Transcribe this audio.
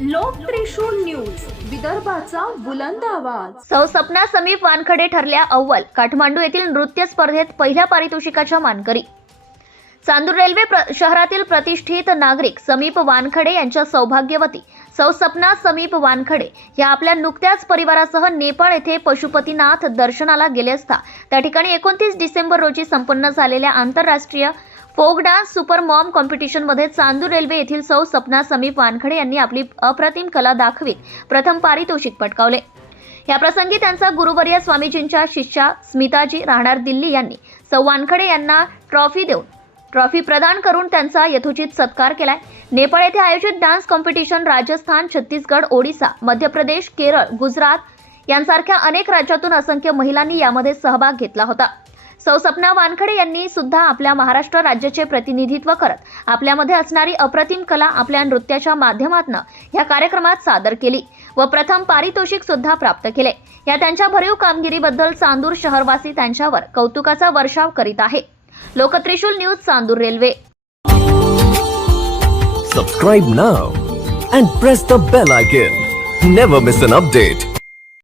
लोक न्यूज विदर्भाचा बुलंद आवाज. सौ सपना समीप वानखडे ठरल्या अव्वल काठमांडू येथील नृत्य स्पर्धेत पहिल्या पारितोषिकाच्या मानकरी. चांदूर रेल्वे प्र- शहरातील प्रतिष्ठित नागरिक समीप वानखडे यांच्या सौभाग्यवती सौ सपना समीप वानखडे या आपल्या नुकत्याच परिवारासह नेपाळ येथे पशुपतीनाथ दर्शनाला गेले असता त्या ठिकाणी एकोणतीस डिसेंबर रोजी संपन्न झालेल्या आंतरराष्ट्रीय फोक डान्स सुपर मॉम कॉम्पिटिशनमध्ये चांदूर रेल्वे येथील सौ सपना समीप वानखडे यांनी आपली अप्रतिम कला दाखवीत. प्रथम पारितोषिक पटकावले. या प्रसंगी त्यांचा गुरुवर्य स्वामीजींच्या शिष्या स्मिताजी राहणार दिल्ली यांनी सौ वानखडे यांना ट्रॉफी देऊन ट्रॉफी प्रदान करून त्यांचा यथोचित सत्कार केलाय. नेपाळ येथे आयोजित डान्स कॉम्पिटिशन राजस्थान छत्तीसगड ओडिसा मध्य प्रदेश केरळ गुजरात यांसारख्या अनेक राज्यातून असंख्य महिलांनी यामध्ये सहभाग घेतला होता. सौ सपना वानखडे यांनी सुद्धा आपल्या महाराष्ट्र राज्याचे प्रतिनिधित्व करत आपल्यामध्ये असणारी अप्रतिम कला आपल्या नृत्याच्या माध्यमातून या कार्यक्रमात सादर केली व प्रथम पारितोषिक सुद्धा प्राप्त केले. या त्यांच्या भरीव कामगिरीबद्दल चांदूर शहरवासी त्यांच्यावर कौतुकाचा वर्षाव करीत आहे. Loktrishul news Chandur Railway. Subscribe now and press the bell icon never miss an update